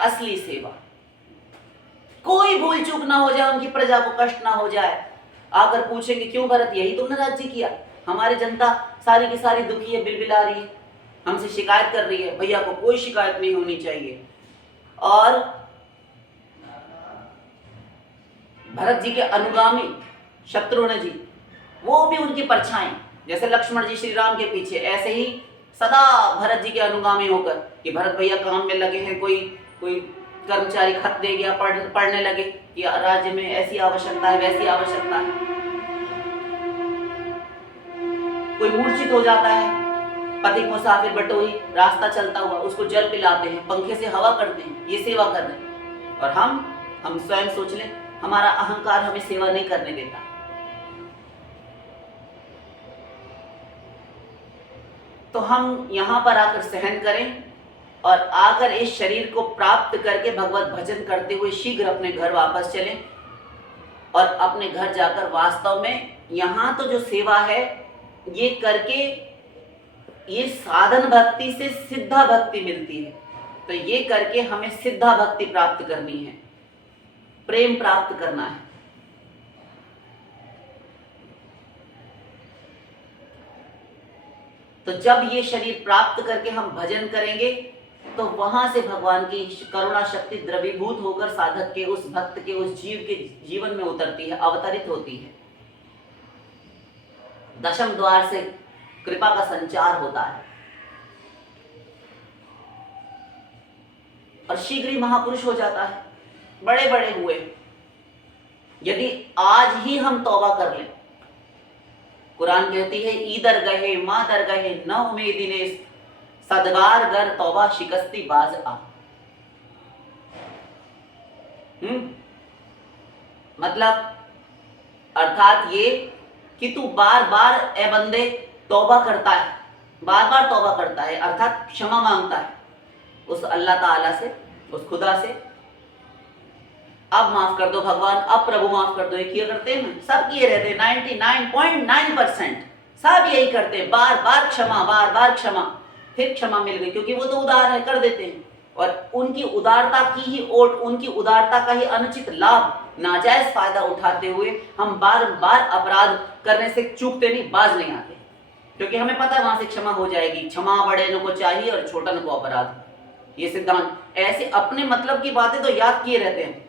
असली सेवा। कोई भूल चूक ना हो जाए, उनकी प्रजा को कष्ट ना हो जाए। आकर पूछेंगे क्यों भरत, यही तुमने राज्य किया, हमारी जनता सारी की सारी दुखी है, बिलबिला रही है, हमसे शिकायत कर रही है। भैया को कोई शिकायत नहीं होनी चाहिए। और भरत जी के अनुगामी शत्रुघ्न जी, वो भी उनकी परछाई, जैसे लक्ष्मण जी श्री राम के पीछे, ऐसे ही सदा भरत जी के अनुगामी होकर कि भरत भैया काम में लगे हैं, कोई कर्मचारी खत दे गया, पढ़ने लगे कि राज्य में ऐसी आवश्यकता है, वैसी आवश्यकता है। कोई मूर्छित हो जाता है, पथिक मुसाफिर बटोही रास्ता चलता हुआ, उसको जल पिलाते हैं, पंखे से हवा करते हैं, ये सेवा कर रहे हैं। और हम स्वयं सोच लें, हमारा अहंकार हमें सेवा नहीं करने देता। तो हम यहां पर आकर सहन करें और आकर इस शरीर को प्राप्त करके भगवत भजन करते हुए शीघ्र अपने घर वापस चलें और अपने घर जाकर वास्तव में यहां तो जो सेवा है ये करके, ये साधन भक्ति से सिद्धा भक्ति मिलती है, तो ये करके हमें सिद्धा भक्ति प्राप्त करनी है, प्रेम प्राप्त करना है। तो जब ये शरीर प्राप्त करके हम भजन करेंगे तो वहां से भगवान की करुणा शक्ति द्रवीभूत होकर साधक के, उस भक्त के, उस जीव के जीवन में उतरती है, अवतरित होती है। दशम द्वार से कृपा का संचार होता है और शीघ्र ही महापुरुष हो जाता है। बड़े बड़े हुए, यदि आज ही हम तौबा कर लें, कुरान कहती है ईदर गहे माँ दर गहे न उमेदिने सदगार गर तौबा शिकस्ती बाज आ। मतलब अर्थात ये कि तू बार बार ए बंदे तौबा करता है, बार बार तौबा करता है, अर्थात क्षमा मांगता है उस अल्लाह ताला से, उस खुदा से। अब माफ कर दो भगवान, अब प्रभु माफ कर दो, ये किया करते हैं, सब किए रहते हैं, 99.9% सब यही करते हैं, बार बार क्षमा, बार बार क्षमा। फिर क्षमा मिल गई क्योंकि वो तो उदार है, कर देते हैं। और उनकी उदारता की ही ओट, उनकी उदारता का ही अनुचित लाभ, नाजायज फायदा उठाते हुए हम बार बार अपराध करने से चूकते नहीं, बाज नहीं आते, क्योंकि हमें पता है वहां से क्षमा हो जाएगी। क्षमा बड़े न को चाहिए और छोटा न को अपराध, ये सिद्धांत। ऐसे अपने मतलब की बातें तो याद किए रहते हैं।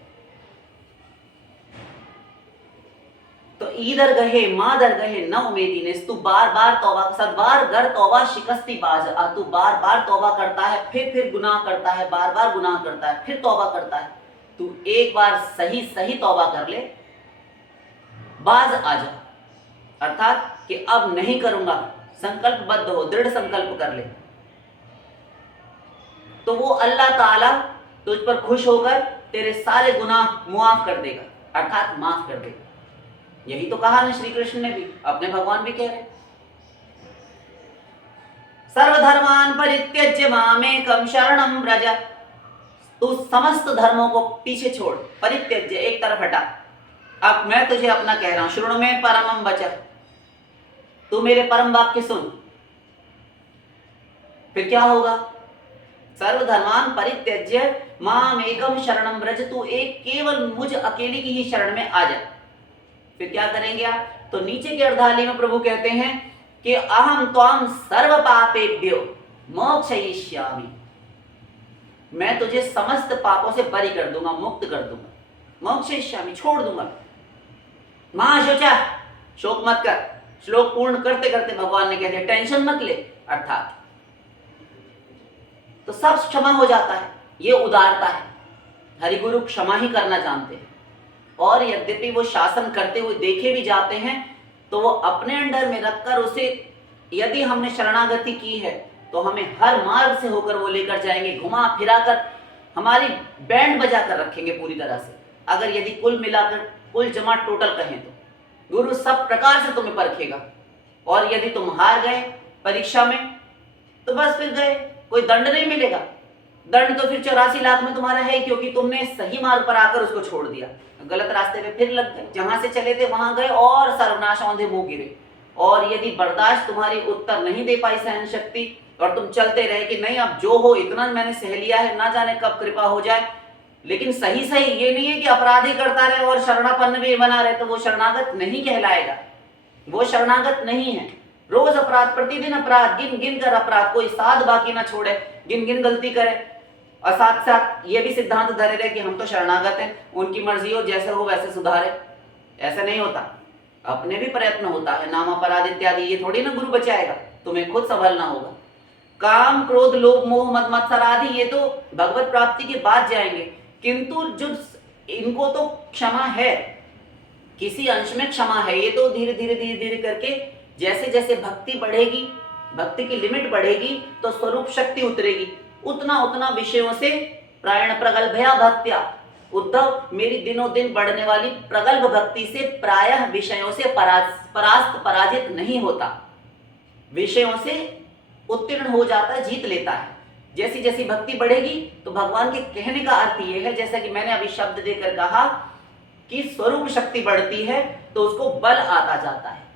तो ईदर गहे माँ दर गहे न उमेदी ने, तू बार बार तौबा, सदबार घर तौबा शिकस्ती बाज आ, तू बार बार तौबा करता है, फिर गुनाह करता है, बार बार गुनाह करता है, फिर तौबा करता है। तू एक बार सही सही तौबा कर ले, बाज आ जा, अर्थात कि अब नहीं करूंगा, संकल्पबद्ध हो, दृढ़ संकल्प कर ले, तो वो अल्लाह ताला तुझ पर खुश होकर तेरे सारे गुनाह मुआफ कर देगा, अर्थात माफ कर देगा। यही तो कहा ना श्री कृष्ण ने भी, अपने भगवान भी कह रहे, सर्वधर्मान परित्यज्य मामेकम शरणम व्रज। तू समस्त धर्मों को पीछे छोड़, परित्यज्य एक तरफ हटा, अब मैं तुझे अपना कह रहा हूं, शृणु में परमम वचः, तू मेरे परम वाक्य सुन। फिर क्या होगा? सर्वधर्मान परित्यज्य मामेकम शरणम व्रज, तू एक केवल मुझ अकेले की ही शरण में आ जा। फिर क्या करेंगे आप? तो नीचे के अर्धाली में प्रभु कहते हैं कि अहम त्वाम सर्व पापेभ्यो मोक्षयिष्यामि, मैं तुझे समस्त पापों से बरी कर दूंगा, मुक्त कर दूंगा, मोक्षयिष्यामि, छोड़ दूंगा। महाशोचा, शोक मत कर। श्लोक पूर्ण करते करते भगवान ने कह दिया टेंशन मत ले, अर्थात तो सब क्षमा हो जाता है। ये उदारता है। हरिगुरु क्षमा ही करना जानते हैं, और यद्यपि वो शासन करते हुए देखे भी जाते हैं तो वो अपने अंडर में रखकर उसे, यदि हमने शरणागति की है तो हमें हर मार्ग से होकर वो लेकर जाएंगे, घुमा फिरा कर हमारी बैंड बजा कर रखेंगे पूरी तरह से। अगर यदि कुल मिलाकर, कुल जमा टोटल कहें तो गुरु सब प्रकार से तुम्हें परखेगा, और यदि तुम हार गए परीक्षा में तो बस फिर गए, कोई दंड नहीं मिलेगा। दंड तो फिर 84 लाख में तुम्हारा है, क्योंकि तुमने सही मार्ग पर आकर उसको छोड़ दिया, गलत रास्ते पे फिर लग गए, जहां से चले थे वहां गए और सर्वनाश औंधे मुंह गिरे। और यदि बर्दाश्त तुम्हारी उत्तर नहीं दे पाई सहन शक्ति, और तुम चलते रहे कि नहीं अब जो हो इतना मैंने सह लिया है, ना जाने कब कृपा हो जाए। लेकिन सही सही ये नहीं है कि अपराध ही करता रहे और शरणापन्न भी बना रहे, तो वो शरणागत नहीं कहलाएगा, वो शरणागत नहीं है। रोज अपराध, प्रतिदिन अपराध, गिन गिन कर अपराध, कोई साध बाकी ना छोड़े, गिन गिन गलती करे, और साथ साथ ये भी सिद्धांत धरे रहे कि हम तो शरणागत हैं, उनकी मर्जी हो, जैसे हो वैसे सुधारे। ऐसा नहीं होता, अपने भी प्रयत्न होता है, नाम अपराध इत्यादि, ये थोड़ी ना गुरु बचाएगा, तुम्हें खुद संभलना होगा। काम क्रोध लोभ मोह मद मत्सर आदि ये तो भगवत प्राप्ति के बाद जाएंगे, किंतु जो इनको तो क्षमा है, किसी अंश में क्षमा है, ये तो धीरे धीरे धीरे धीरे करके जैसे जैसे भक्ति बढ़ेगी, भक्ति की लिमिट बढ़ेगी तो स्वरूप शक्ति उतरेगी, उतना उतना विषयों से प्रायण प्रगल्भया भक्त्या, उद्धव मेरी दिनों दिन बढ़ने वाली प्रगल्भ भक्ति से प्रायः विषयों से परास्त पराजित नहीं होता, विषयों से उत्तीर्ण हो जाता है, जीत लेता है। जैसी जैसी भक्ति बढ़ेगी तो भगवान के कहने का अर्थ यह है, जैसा कि मैंने अभी शब्द देकर कहा कि स्वरूप शक्ति बढ़ती है तो उसको बल आता जाता है।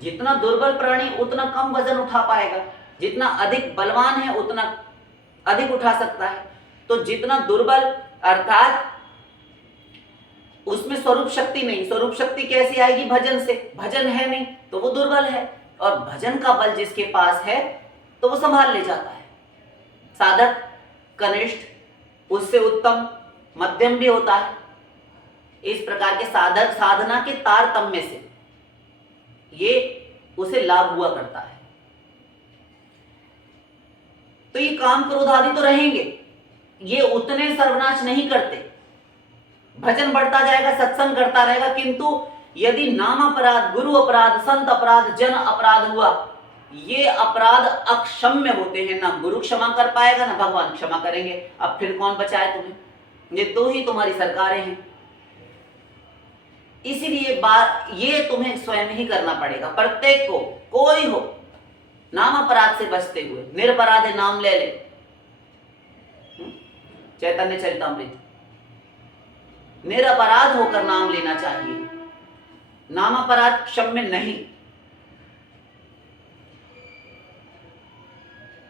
जितना दुर्बल प्राणी उतना कम वजन उठा पाएगा, जितना अधिक बलवान है उतना अधिक उठा सकता है। तो जितना दुर्बल अर्थात उसमें स्वरूप शक्ति नहीं, स्वरूप शक्ति कैसे आएगी? भजन से, भजन है नहीं तो वो दुर्बल है, और भजन का बल जिसके पास है तो वो संभाल ले जाता है। साधक कनिष्ठ, उससे उत्तम मध्यम भी होता है। इस प्रकार के साधक साधना के तारतम्य से ये उसे लाभ हुआ करता है। तो ये काम क्रोध आदि तो रहेंगे, ये उतने सर्वनाश नहीं करते। भजन बढ़ता जाएगा, सत्संग करता रहेगा, किंतु यदि नाम अपराध, गुरु अपराध, संत अपराध, जन अपराध हुआ, ये अपराध अक्षम्य होते हैं। ना गुरु क्षमा कर पाएगा, ना भगवान क्षमा करेंगे। अब फिर कौन बचाए तुम्हें? ये दो ही तुम्हारी सरकारें हैं। इसीलिए बात ये तुम्हें स्वयं ही करना पड़ेगा, प्रत्येक को, कोई हो, नाम अपराध से बचते हुए निरपराध नाम ले ले। चैतन्य चरितामृत, निरपराध होकर नाम लेना चाहिए, नाम अपराध क्षम्य नहीं।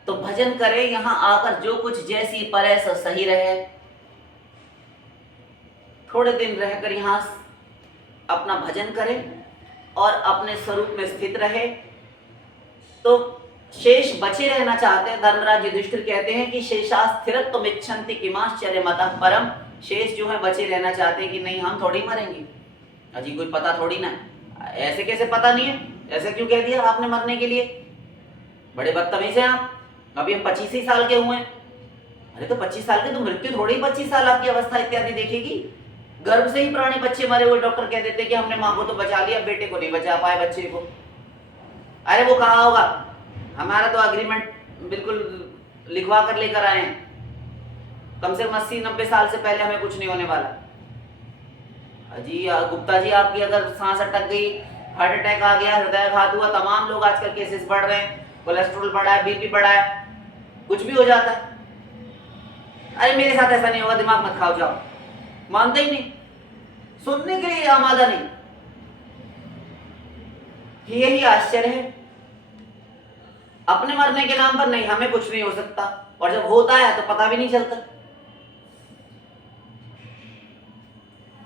तो भजन करे, यहां आकर जो कुछ जैसी परे सो सही रहे, थोड़े दिन रहकर यहां अपना भजन करे और अपने स्वरूप में स्थित रहे। तो शेष बचे रहना चाहते हैं, धर्मराज युधिष्ठिर कहते हैं कि शेषास्थिरत्वम इच्छन्ति किमाश्चर्य मतः परम, शेष जो है बचे रहना चाहते हैं कि नहीं हम थोड़ी मरेंगे, अजी कोई पता थोड़ी ना। ऐसे कैसे पता नहीं है? ऐसे क्यों कह दिया आपने मरने के लिए? बड़े बदतमीज हैं आप। अभी हम 25 ही साल के हुए। अरे तो 25 साल के तो मृत्यु थोड़ी 25 साल आपकी अवस्था इत्यादि देखेगी। गर्भ से ही पुराने बच्चे मरे हुए, डॉक्टर कह देते कि हमने माँ को तो बचा लिया, बेटे को नहीं बचा पाए, बच्चे को। अरे वो कहाँ होगा? हमारा तो अग्रीमेंट बिल्कुल लिखवा कर लेकर आए हैं, कम से कम 80-90 साल से पहले हमें कुछ नहीं होने वाला। जी गुप्ता जी, आपकी अगर सांस अटक गई, हार्ट अटैक आ गया, हृदयाघात हुआ, तमाम लोग आजकल केसेस बढ़ रहे हैं, कोलेस्ट्रॉल बढ़ा है, बीपी बढ़ा है, कुछ भी हो जाता है। अरे मेरे साथ ऐसा नहीं होगा, दिमाग मत खाओ, जाओ। मानते ही नहीं, सुनने के लिए आमादा नहीं। यही आश्चर्य है। अपने मरने के नाम पर नहीं, हमें कुछ नहीं हो सकता, और जब होता है तो पता भी नहीं चलता।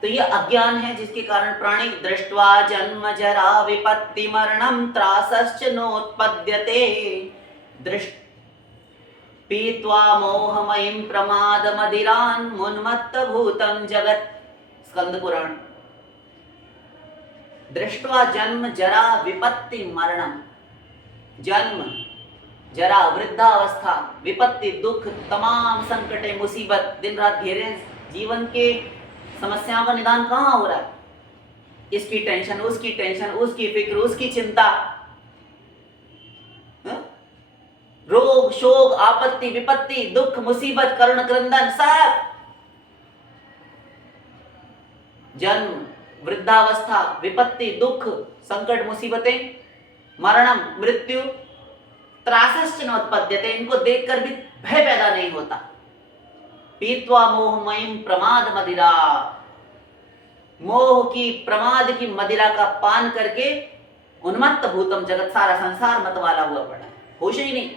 तो यह अज्ञान है जिसके कारण प्राणी दृष्ट्वा जन्म जरा विपत्ति मरणम त्रासश्च नोत्पद्यते, दृष्ट पीत्वा मोहमयीं प्रमाद मदिरान मुन्मत्त भूतम जगत। स्कंद पुराण। दृष्ट्वा जन्म जरा विपत्ति मरणम, जन्म जरा वृद्धावस्था, विपत्ति दुख, तमाम संकटे मुसीबत, दिन रात घेरे जीवन के समस्याओं का निदान कहाँ हो रहा है? इसकी टेंशन, उसकी फिक्र, उसकी चिंता, रोग शोक आपत्ति विपत्ति दुख मुसीबत करुण क्रंदन, सब जन्म वृद्धावस्था विपत्ति दुख संकट मुसीबतें, मरणम मृत्यु, त्रासश्च नोत्पद्यते, इनको देखकर भी भय पैदा नहीं होता। पीत्वा मोहमयीं प्रमाद मदिरा, मोह की प्रमाद की मदिरा का पान करके उन्मत्त भूतम जगत, सारा संसार मत वाला हुआ पड़ा है। होश ही नहीं,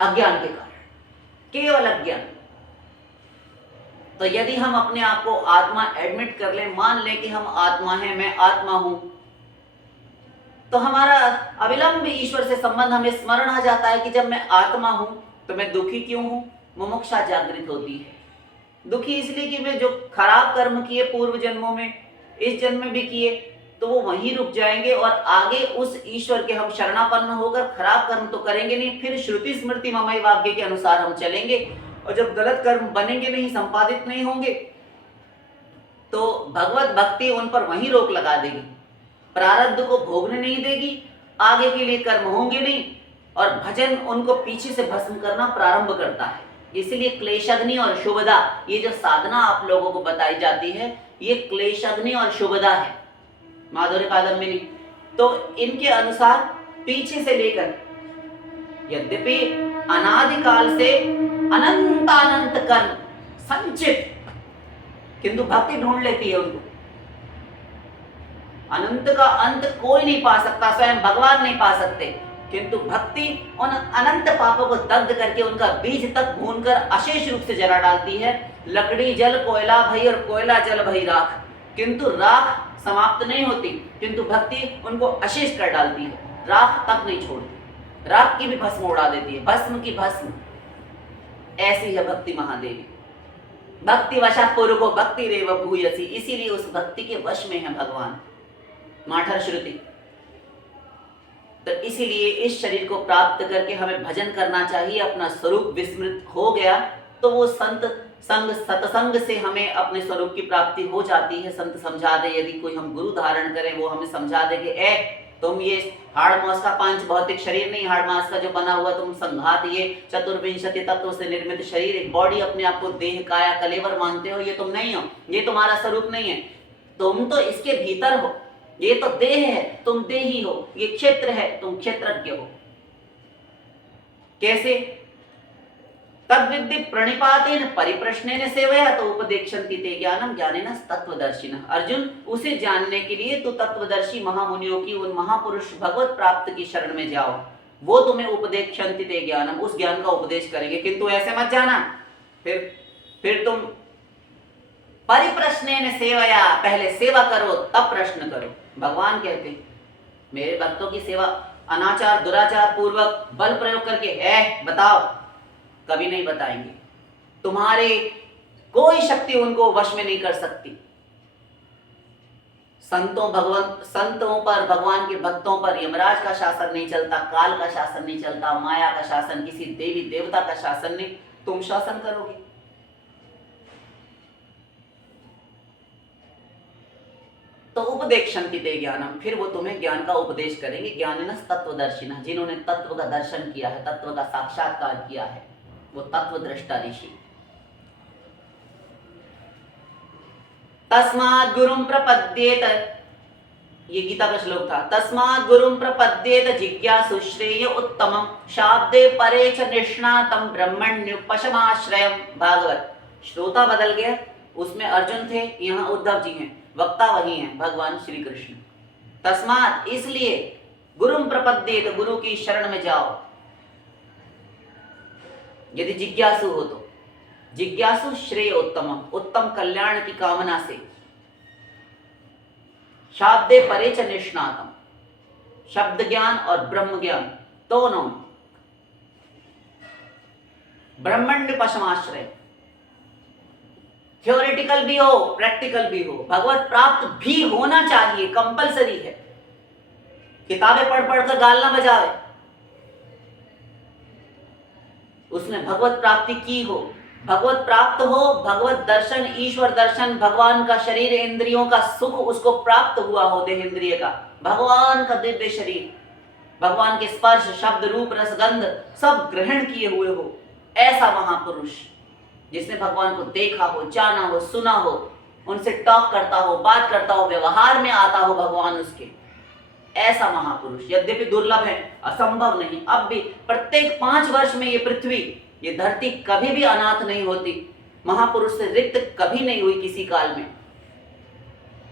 अज्ञान के कारण, केवल अज्ञान। तो यदि हम अपने आप को आत्मा एडमिट कर ले, मान ले कि हम आत्मा हैं, मैं आत्मा हूं, तो हमारा अविलंब ईश्वर से संबंध हमें स्मरण आ जाता है कि जब मैं आत्मा हूं तो मैं दुखी क्यों हूं। मुमुक्षा जागृत होती है। दुखी इसलिए कि मैं जो खराब कर्म किए पूर्व जन्मों में, इस जन्म में भी किए, तो वो वहीं रुक जाएंगे और आगे उस ईश्वर के हम शरणापन्न होकर खराब कर्म तो करेंगे नहीं, फिर श्रुति स्मृति ममई वाक्य के अनुसार हम चलेंगे, और जब गलत कर्म बनेंगे नहीं, संपादित नहीं होंगे, तो भगवत भक्ति उन पर वहीं रोक लगा देगी, प्रारब्ध को भोगने नहीं देगी, आगे के लिए कर्म होंगे नहीं, और भजन उनको पीछे से भस्म करना प्रारंभ करता है। इसलिए क्लेशाग्नि और शुभदा, ये जो साधना आप लोगों को बताई जाती है, ये क्लेशाग्नि और शुभदा है माधुर्य कादम्बिनी। तो इनके अनुसार पीछे से लेकर, यद्यपि अनादिकाल से अनंतानंत कर्म संचित, किंतु भक्ति ढूंढ लेती है उनको। अनंत का अंत कोई नहीं पा सकता, स्वयं भगवान नहीं पा सकते, किंतु भक्ति उन अनंत पापों को दग्ध करके उनका बीज तक भूनकर अशेष रूप से जला डालती है। लकड़ी जल कोयला भई और कोयला जल भई राख, किंतु राख समाप्त नहीं होती, किंतु भक्ति उनको अशेष कर डालती है, राख तक नहीं छोड़ती, राख की भी भस्म उड़ा देती है, भस्म की भस्म। ऐसी है भक्ति महादेवी। भक्ति वशा पुरुषो भक्ति रेव भूयसी, इसीलिए उस भक्ति के वश में है भगवान, माठर श्रुति। तो इसीलिए इस शरीर को प्राप्त करके हमें भजन करना चाहिए। अपना स्वरूप विस्मृत हो गया तो वो संत संग सत्संग से हमें अपने स्वरूप की प्राप्ति हो जाती है। संत समझा दे, यदि कोई हम गुरु धारण करें, वो हमें समझा दे कि तुम ये हाड़ मास का पांच भौतिक शरीर नहीं, हाड़ मास का जो बना हुआ तुम संघात, ये चतुर्विंशति तत्व से निर्मित शरीर, एक बॉडी, अपने आप को देह काया कलेवर मानते हो, ये तुम नहीं हो, ये तुम्हारा स्वरूप नहीं है, तुम तो इसके भीतर हो। ये तो देह है, तुम देही हो, ये क्षेत्र है, तुम क्षेत्रज्ञ हो। कैसे? तद विद्धि प्रणिपातेन परिप्रश्नेन सेवया तो उपदेक्षन्ति ते ज्ञानम ज्ञानेन तत्वदर्शिनः। अर्जुन, उसे जानने के लिए तो तत्वदर्शी महामुनियों की, उन महापुरुष भगवत प्राप्त की शरण में जाओ, वो तुम्हें उपदेक्षन्ति ते ज्ञानम, उस ज्ञान का उपदेश करेंगे। किंतु ऐसे मत जाना, फिर तुम परिप्रश्नेन सेवया, पहले सेवा करो तब प्रश्न करो। भगवान कहते मेरे भक्तों की सेवा अनाचार दुराचार पूर्वक बल प्रयोग करके बताओ, कभी नहीं बताएंगे। तुम्हारे कोई शक्ति उनको वश में नहीं कर सकती। संतों पर, भगवान के भक्तों पर यमराज का शासन नहीं चलता, काल का शासन नहीं चलता, माया का शासन, किसी देवी देवता का शासन नहीं। तुम शासन करोगे। तो उपदेक्षन्ति ते ज्ञानम, फिर वो तुम्हें ज्ञान का उपदेश करेंगे। ज्ञानिनः तत्वदर्शिनः, जिन्होंने तत्व का दर्शन किया है, तत्व का साक्षात्कार किया है, वो तत्वदृष्टा ऋषि। तस्मात् गुरुं प्रपद्येत, ये गीता का श्लोक था। तस्मात् गुरुं प्रपद्येत जिज्ञासु श्रेय उत्तमं, शाब्दे परे च निष्णातं ब्रह्मण्युपशमाश्रयम्। भागवत। श्रोता बदल गया, उसमें अर्जुन थे, यहाँ उद्धव जी हैं, वक्ता वही हैं, भगवान श्री कृष्ण। तस्मात्, इसलिए, गुरुं प्रपद्येत, गुरु की शरण में जाओ। यदि जिज्ञासु हो तो, जिज्ञासु श्रेय उत्तमम, उत्तम कल्याण की कामना से। शाब्दे परे च निष्णातम, शब्द ज्ञान और ब्रह्म ज्ञान दोनों। ब्रह्मण्य पशमाश्रय, थ्योरेटिकल भी हो, प्रैक्टिकल भी हो, भगवत प्राप्त भी होना चाहिए, कंपलसरी है। किताबें पढ़ पढ़ कर गाल ना बजावे, उसने भगवत प्राप्ति की हो, भगवत प्राप्त हो, भगवत दर्शन, ईश्वर दर्शन, भगवान का शरीर, इंद्रियों का सुख उसको प्राप्त हुआ हो, देह इंद्रिय का, भगवान का दिव्य शरीर, भगवान के स्पर्श शब्द रूप रसगंध सब ग्रहण किए हुए हो, ऐसा महापुरुष जिसने भगवान को देखा हो, जाना हो, सुना हो, उनसे टॉक करता हो, बात करता हो, व्यवहार में आता हो भगवान उसके, ऐसा महापुरुष यद्यपि दुर्लभ है, असंभव नहीं। अब भी प्रत्येक 5 वर्ष में ये पृथ्वी, ये धरती कभी भी अनाथ नहीं होती, महापुरुष से रिक्त कभी नहीं हुई किसी काल में,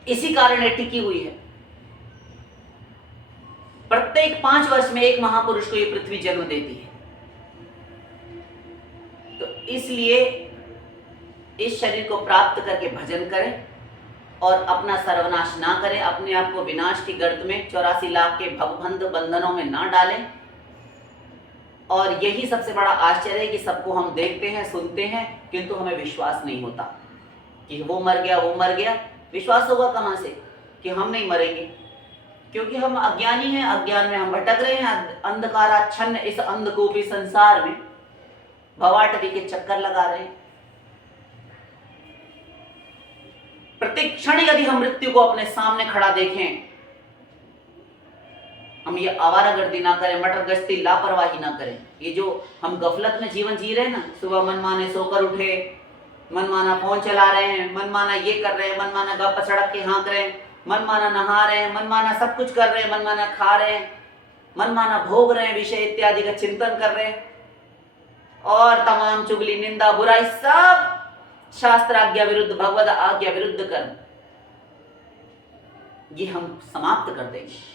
इसी कारण ये टिकी हुई है। प्रत्येक 5 वर्ष में एक महापुरुष को ये पृथ्वी जन्म देती है। तो इसलिए इस शरीर को प्राप्त करके भजन करें और अपना सर्वनाश ना करें, अपने आप को विनाश की गर्त में 84 लाख के भवबंध बंधनों में ना डालें। और यही सबसे बड़ा आश्चर्य है कि सबको हम देखते हैं, सुनते हैं, किंतु हमें विश्वास नहीं होता कि वो मर गया, वो मर गया। विश्वास होगा कहाँ से कि हम नहीं मरेंगे? क्योंकि हम अज्ञानी हैं, अज्ञान में हम भटक रहे हैं, अंधकाराच्छन्न इस अंधकूपी संसार में भवाटवी के चक्कर लगा रहे हैं। प्रत्येक क्षण यदि हम मृत्यु को अपने सामने खड़ा देखें, हम ये आवारागर्दी ना करें, मटरगश्ती लापरवाही ना करें। ये जो हम गफलत में जीवन जी रहे हैं ना, सुबह मनमाने सोकर उठे, मनमाना फोन चला रहे हैं, मनमाना ये कर रहे हैं, मनमाना गप सड़क के हाँक रहे हैं, मनमाना नहा रहे हैं, मनमाना सब कुछ कर रहे हैं, मनमाना खा रहे हैं, मनमाना भोग रहे हैं, विषय इत्यादि का चिंतन कर रहे हैं, और तमाम चुगली, निंदा, बुराई, सब शास्त्र आज्ञा विरुद्ध, भगवद आज्ञा विरुद्ध कर्म, ये हम समाप्त कर देंगे।